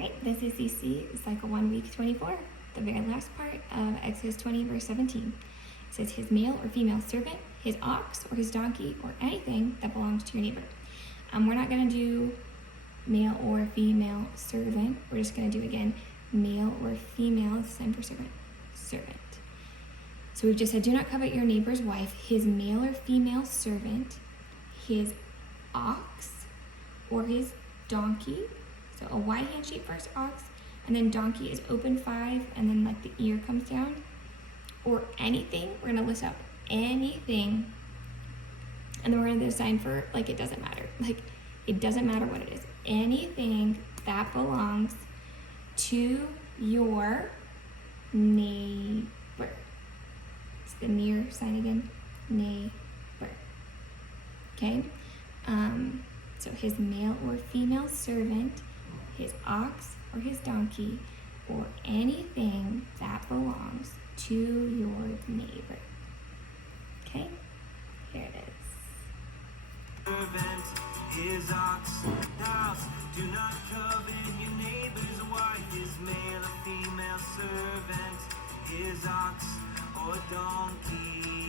right, this is CC, cycle 1, week 24, the very last part of Exodus 20, verse 17. It says, his male or female servant, his ox or his donkey, or anything that belongs to your neighbor. We're not going to do male or female servant. We're just going to do, again, male or female, it's the same for servant, servant. So we've just said, do not covet your neighbor's wife, his male or female servant, his ox or his donkey. So a Y hand shape first, ox, and then donkey is open 5, and then like the ear comes down. Or anything, we're gonna list up anything, and then we're gonna assign for, like, it doesn't matter. Like, it doesn't matter what it is. Anything that belongs to your neighbor. It's the near sign again, neighbor. Okay? So his male or female servant, his ox or his donkey, or anything that belongs to your neighbor. Okay? Here it is. Servant, his ox, house, do not covet your neighbor's wife, his male or female servant, his ox or donkey.